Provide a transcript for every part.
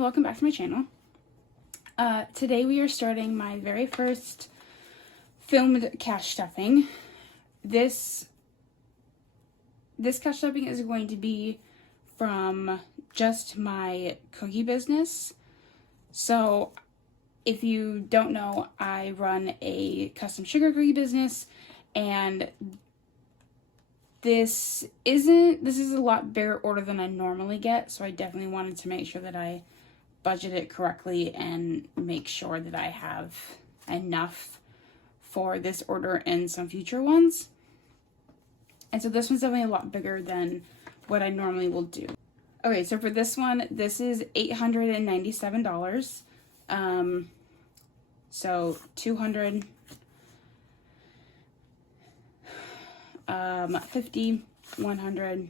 and welcome back to my channel. Today we are starting my very first filmed cash stuffing. This cash stuffing is going to be from just my cookie business. So if you don't know, I run a custom sugar cookie business, and this is a lot bigger order than I normally get, so I definitely wanted to make sure that I budget it correctly and make sure that I have enough for this order and some future ones. And so this one's definitely a lot bigger than what I normally will do. Okay, so for this one, this is $897. So 200, 50, 100,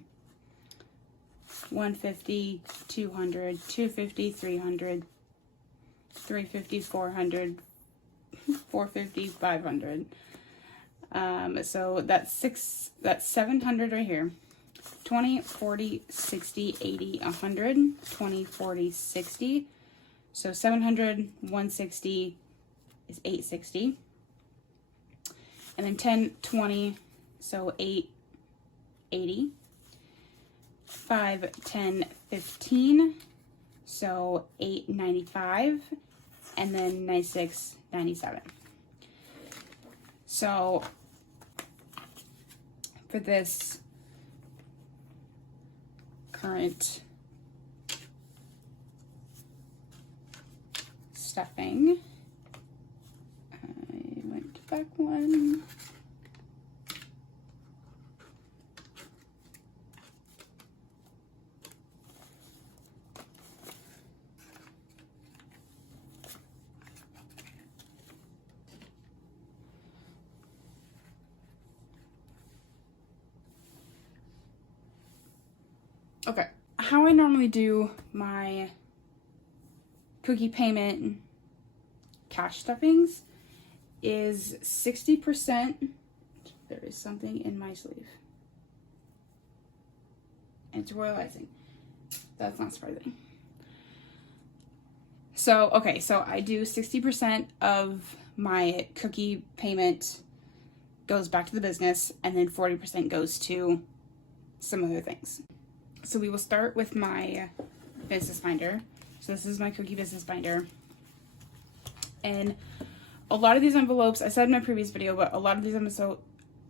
150, 200, 250, 300, 350, 400, 450, 500. So that's 700 right here. 20, 40, 60, 80, 100, 20, 40, 60. So 700, 160 is 860. And then 10, 20, so 880. 5, 10, 15, so 895, and then 96, 97. So for this current stuffing, I went back one. Okay, how I normally do my cookie payment cash stuffings is 60%. There is something in my sleeve. It's royalizing. That's not surprising. So, okay, so I do 60% of my cookie payment goes back to the business, and then 40% goes to some other things. So we will start with my business binder. So this is my cookie business binder. And a lot of these envelopes, I said in my previous video, but a lot of these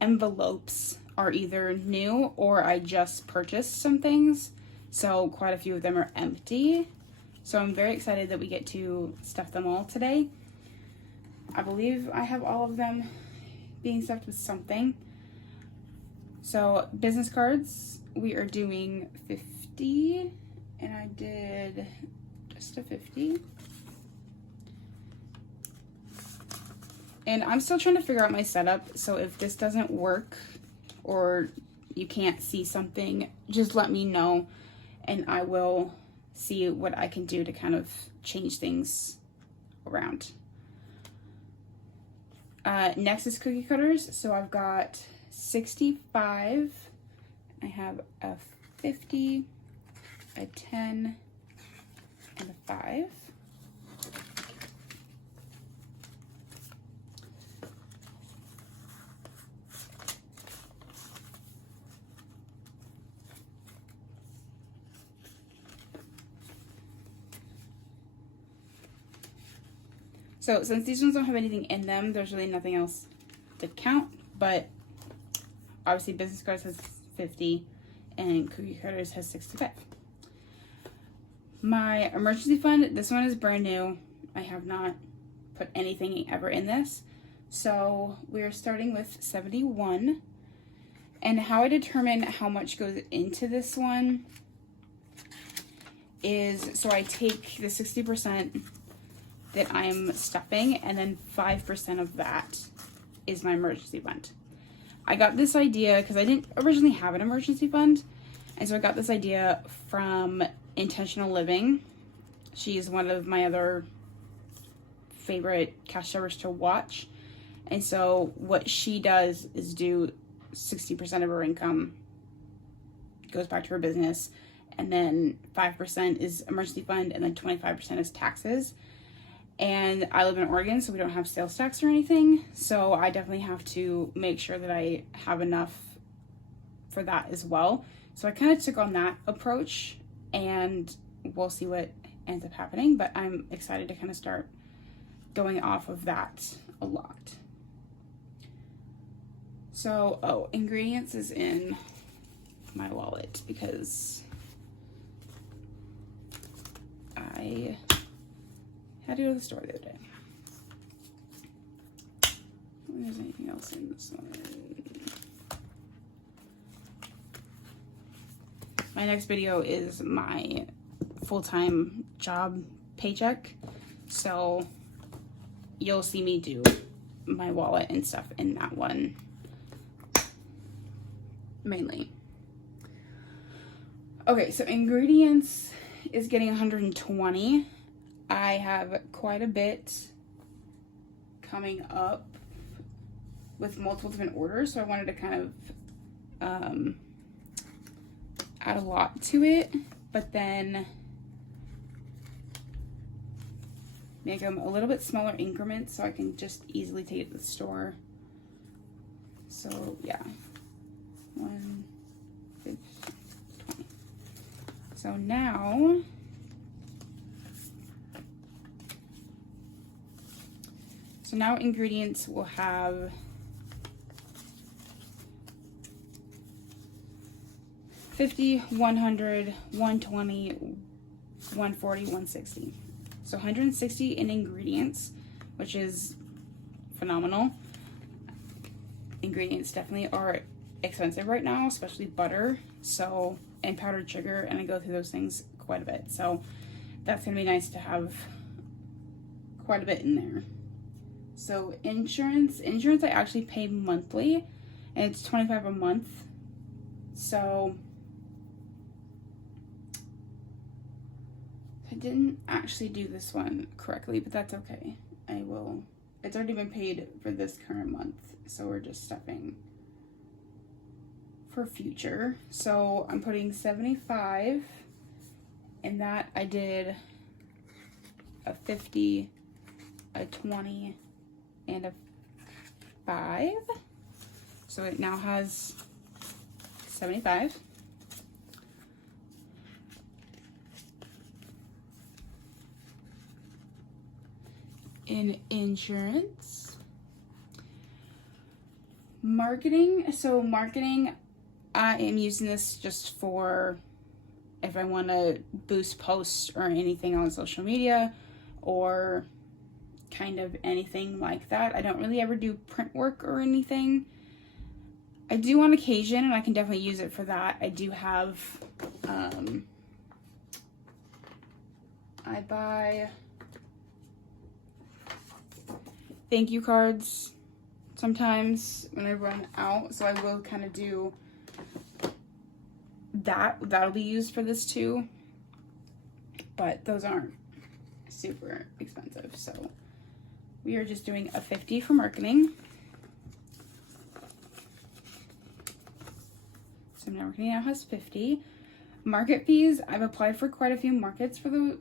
envelopes are either new or I just purchased some things. So quite a few of them are empty. So I'm very excited that we get to stuff them all today. I believe I have all of them being stuffed with something. So business cards, we are doing 50, and I did just a 50. And I'm still trying to figure out my setup, so if this doesn't work or you can't see something, just let me know and I will see what I can do to kind of change things around. Next is cookie cutters. So I've got 65. I have a 50, a 10, and a 5. So since these ones don't have anything in them, there's really nothing else to count, but obviously business cards has 50 and cookie cutters has 65. My emergency fund, this one is brand new. I have not put anything ever in this. So we're starting with 71. And how I determine how much goes into this one is, so I take the 60% that I'm stuffing, and then 5% of that is my emergency fund. I got this idea because I didn't originally have an emergency fund, and so I got this idea from Intentional Living. She is one of my other favorite cash stuffers to watch, and so what she does is do 60% of her income goes back to her business, and then 5% is emergency fund, and then 25% is taxes. And I live in Oregon, so we don't have sales tax or anything. So I definitely have to make sure that I have enough for that as well. So I kind of took on that approach, and we'll see what ends up happening. But I'm excited to kind of start going off of that a lot. So, ingredients is in my wallet because I had to go to the store the other day. I don't think there's anything else in this one. My next video is my full-time job paycheck. So you'll see me do my wallet and stuff in that one mainly. Okay, so ingredients is getting 120. I have quite a bit coming up with multiple different orders, so I wanted to kind of add a lot to it, but then make them a little bit smaller increments so I can just easily take it to the store. So yeah, 1, 20. So now ingredients will have 50, 100, 120, 140, 160. So 160 in ingredients, which is phenomenal. Ingredients definitely are expensive right now, especially butter, so, and powdered sugar, and I go through those things quite a bit. So that's gonna be nice to have quite a bit in there. So insurance I actually pay monthly, and it's $25 a month. So I didn't actually do this one correctly, but that's okay. I will. It's already been paid for this current month, so we're just stuffing for future. So I'm putting 75 in that. I did a 50, a 20, and a 5. So it now has 75. In insurance. Marketing. So marketing, I am using this just for if I want to boost posts or anything on social media or kind of anything like that. I don't really ever do print work or anything. I do on occasion, and I can definitely use it for that. I do have, I buy thank you cards sometimes when I run out, so I will kind of do that. That'll be used for this too, but those aren't super expensive. So we are just doing a 50 for marketing. So marketing now has 50. Market fees, I've applied for quite a few markets for the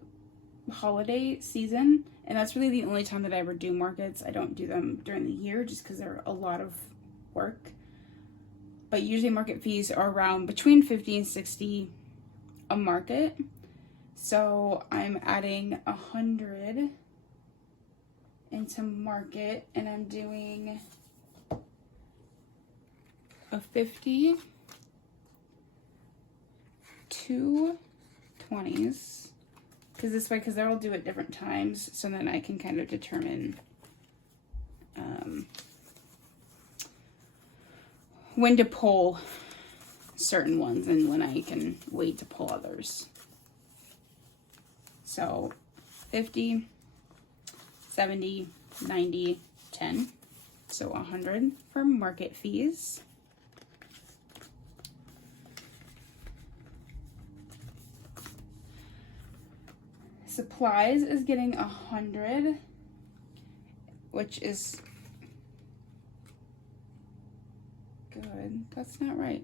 holiday season, and that's really the only time that I ever do markets. I don't do them during the year just because they're a lot of work. But usually market fees are around between 50 and 60 a market. So I'm adding 100 into market, and I'm doing a 50, 2 20s. Because this way, because they'll do it different times, so then I can kind of determine when to pull certain ones and when I can wait to pull others. So 50, 70, 90, 10. So 100 for market fees. Supplies is getting 100, which is good. That's not right.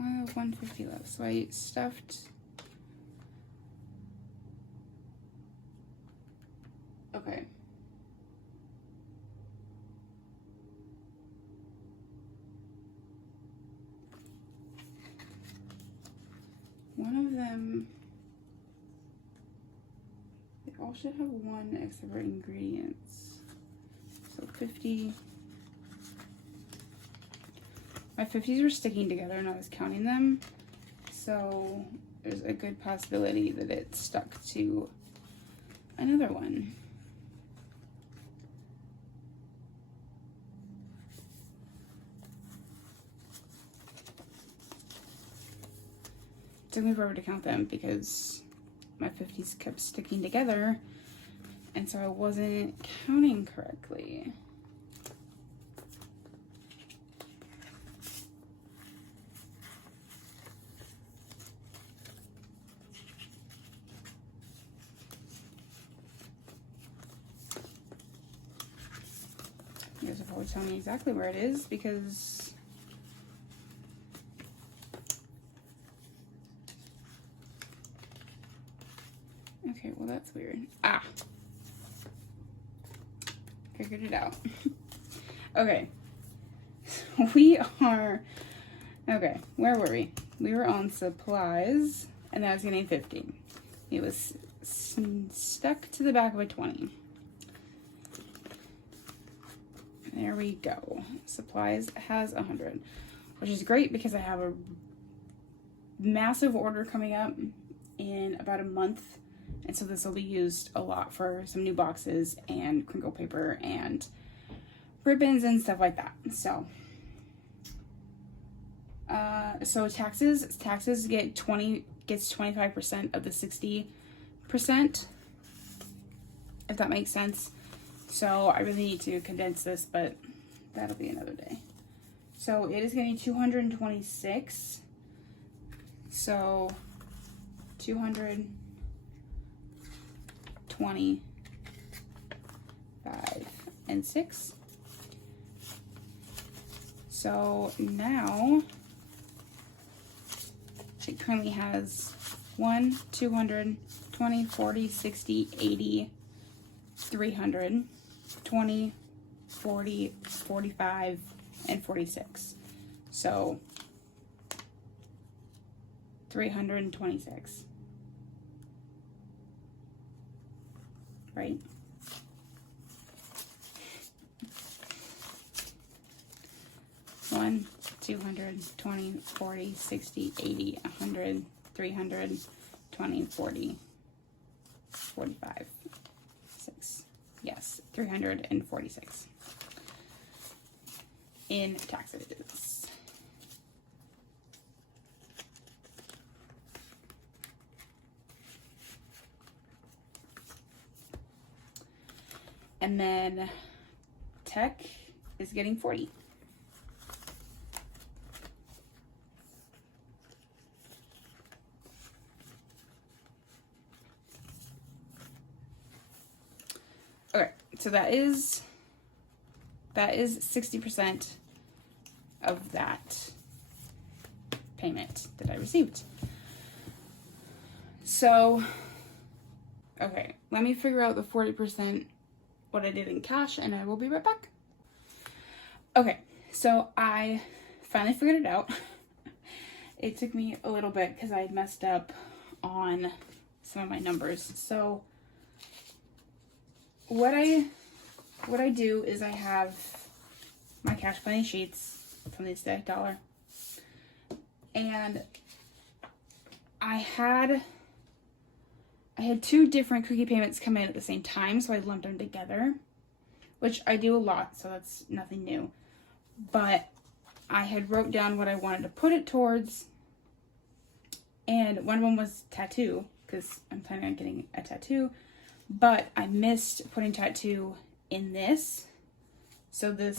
I have 150 left, so I stuffed. Okay. One of them, they all should have one except for ingredients. So 50. My 50s were sticking together and I was counting them. So there's a good possibility that it stuck to another one. It took me forever to count them because my 50s kept sticking together and so I wasn't counting correctly. You guys will probably tell me exactly where it is because okay, well that's weird. Ah, figured it out. Okay, we are, okay, where were we? We were on supplies and I was getting 50. It was stuck to the back of a 20. There we go. Supplies has 100, which is great because I have a massive order coming up in about a month. And so this will be used a lot for some new boxes and crinkle paper and ribbons and stuff like that. So, so taxes gets 25% of the 60%, if that makes sense. So I really need to condense this, but that'll be another day. So it is getting 226. So 225 and 6. So now it currently has 1, 200, 20, 40, 60, 80, 300, 20, 40, 45, and 46. So 326. Right? One, 200, 20, 40, 60, 80, 100, 300, 20, 40, 45, 6. Yes, 346 in taxes. And then tech is getting 40. Okay, so that is 60% of that payment that I received. So, okay, let me figure out the 40% what I did in cash and I will be right back. Okay, so I finally figured it out. It took me a little bit because I had messed up on some of my numbers. So what I do is I have my cash planning sheets from the Stack Dollar, and I had 2 different cookie payments come in at the same time, so I lumped them together, which I do a lot, so that's nothing new. But I had wrote down what I wanted to put it towards, and one of them was tattoo, because I'm planning on getting a tattoo, but I missed putting tattoo in this. So the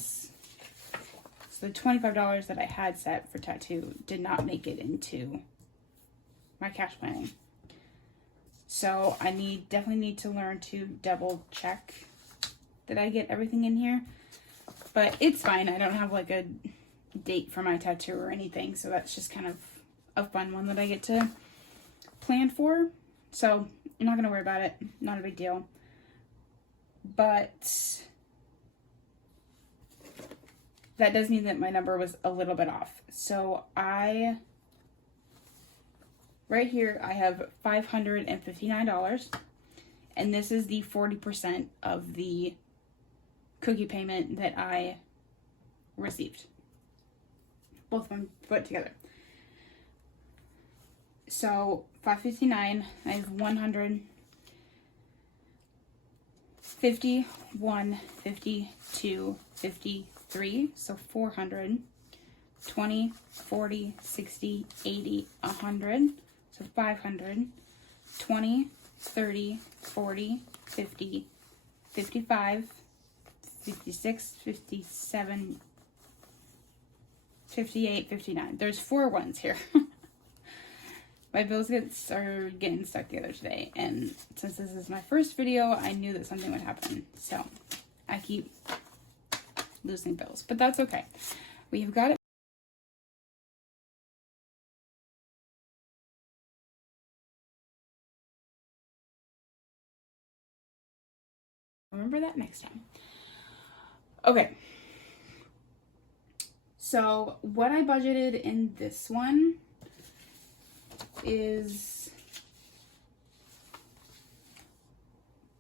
$25 that I had set for tattoo did not make it into my cash planning. So I definitely need to learn to double check that I get everything in here. But it's fine. I don't have like a date for my tattoo or anything. So that's just kind of a fun one that I get to plan for. So I'm not going to worry about it. Not a big deal. But that does mean that my number was a little bit off. So right here, I have $559. And this is the 40% of the cookie payment that I received. Both of them put together. So 559, I have 100, 51, 52, 53, so 400, 20, 40, 60, 80, 100, so 500, 20, 30, 40, 50, 55, 56, 57, 58, 59. There's 4 ones here. My bills are getting stuck together today, and since this is my first video, I knew that something would happen. So I keep losing bills, but that's okay. We've got it. Remember that next time. Okay. So what I budgeted in this one is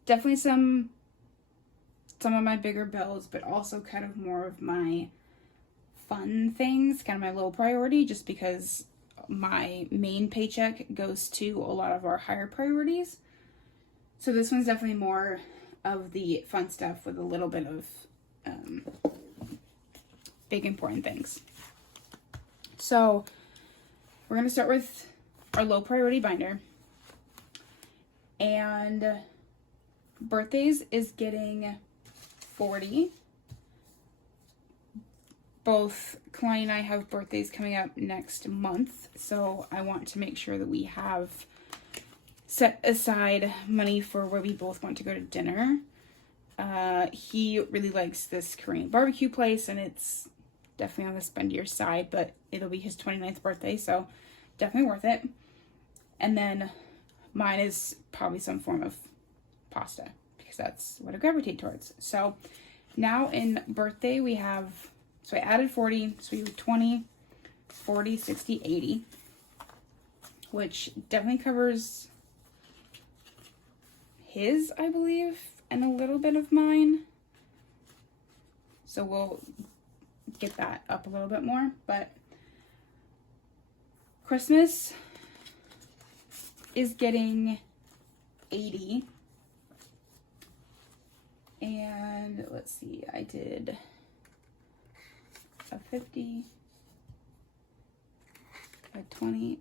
definitely some of my bigger bills, but also kind of more of my fun things, kind of my low priority, just because my main paycheck goes to a lot of our higher priorities. So this one's definitely more of the fun stuff with a little bit of big important things. So we're going to start with our low priority binder, and birthdays is getting 40. Both Kalani and I have birthdays coming up next month, so I want to make sure that we have set aside money for where we both want to go to dinner. He really likes this Korean barbecue place, and it's definitely on the spendier side, but it'll be his 29th birthday, so definitely worth it. And then mine is probably some form of pasta, because that's what I gravitate towards. So now in birthday we have, so I added 40, so we have 20, 40, 60, 80, which definitely covers his, I believe, and a little bit of mine. So we'll get that up a little bit more. But Christmas is getting 80. And let's see, I did a 50, a 20,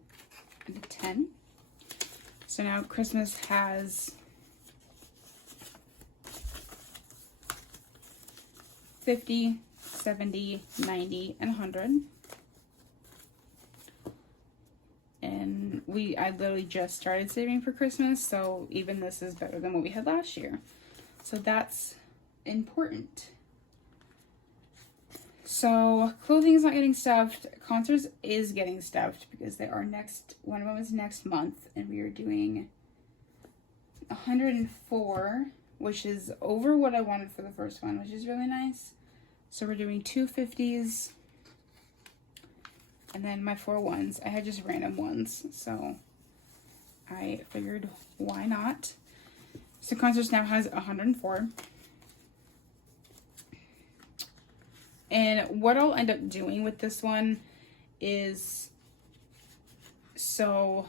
and a 10. So now Christmas has 50, 70, 90, and 100. And I literally just started saving for Christmas, so even this is better than what we had last year. So that's important. So clothing is not getting stuffed. Concerts is getting stuffed because they are one of them is next month, and we are doing 104, which is over what I wanted for the first one, which is really nice. So we're doing 250s, and then my 4 ones. I had just random ones, so I figured why not. So Concerts now has 104. And what I'll end up doing with this one is, so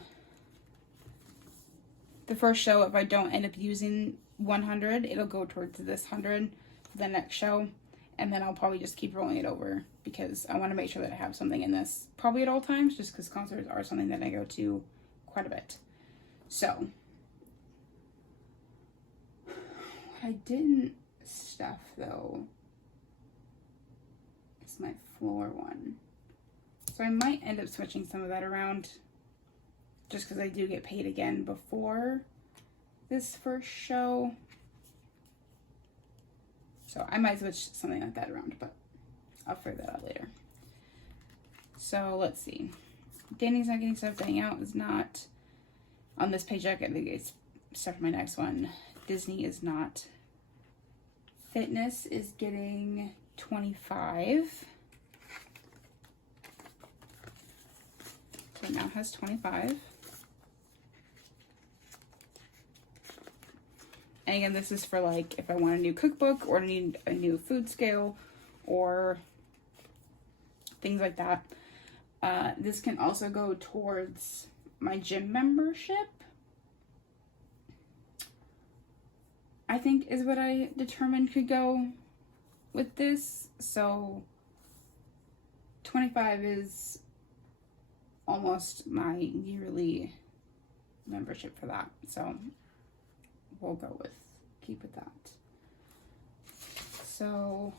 the first show, if I don't end up using 100, it'll go towards this 100 for the next show. And then I'll probably just keep rolling it over because I want to make sure that I have something in this probably at all times, just because concerts are something that I go to quite a bit. So what I didn't stuff though is my floor one. So I might end up switching some of that around just because I do get paid again before this first show. So I might switch something like that around, but I'll figure that out later. So let's see. Danny's not getting stuff. Dining out is not on this paycheck. I think it's stuff for my next one. Disney is not. Fitness is getting 25. So it now has 25. And again, this is for like if I want a new cookbook or need a new food scale or things like that. This can also go towards my gym membership, I think is what I determined could go with this. So 25 is almost my yearly membership for that. So we'll keep with that. So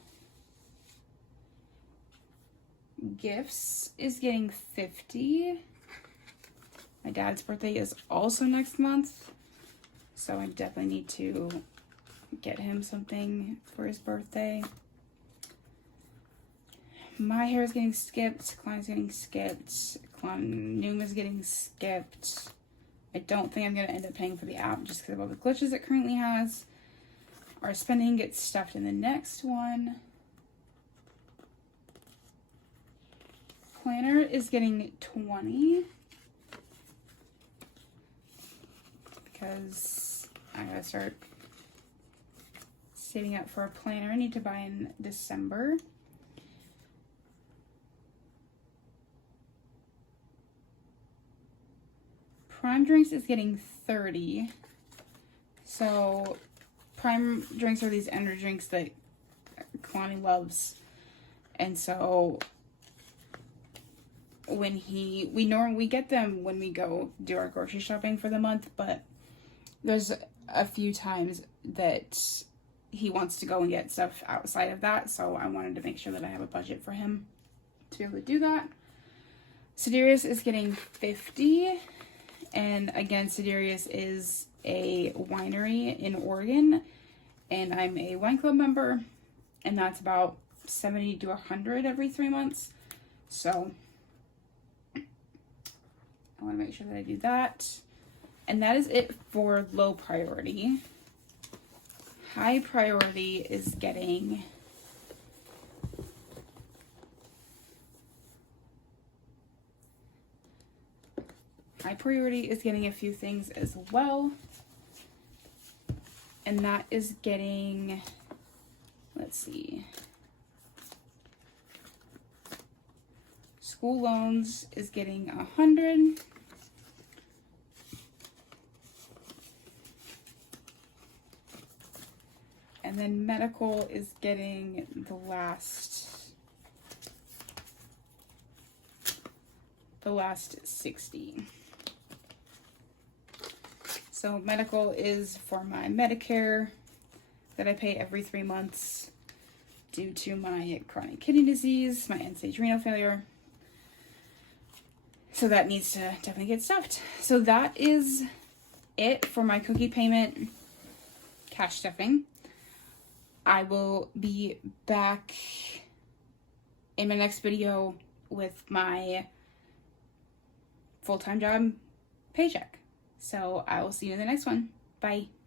gifts is getting 50. My dad's birthday is also next month, so I definitely need to get him something for his birthday. My hair is getting skipped. Klein's getting skipped. Noom is getting skipped. I don't think I'm going to end up paying for the app just because of all the glitches it currently has. Our spending gets stuffed in the next one. Planner is getting 20 because I gotta start saving up for a planner I need to buy in December. Prime Drinks is getting 30. So Prime Drinks are these energy drinks that Kalani loves. And so when we get them when we go do our grocery shopping for the month, but there's a few times that he wants to go and get stuff outside of that, so I wanted to make sure that I have a budget for him to be able to do that. Siderius is getting 50, and again, Siderius is a winery in Oregon, and I'm a wine club member, and that's about 70 to 100 every 3 months, so I want to make sure that I do that. And that is it for low priority. High priority is getting a few things as well. And that is getting, let's see. School loans is getting 100. And then medical is getting the last 60. So medical is for my Medicare that I pay every 3 months due to my chronic kidney disease, my end-stage renal failure. So that needs to definitely get stuffed. So that is it for my cookie payment cash stuffing. I will be back in my next video with my full-time job paycheck. So I will see you in the next one. Bye.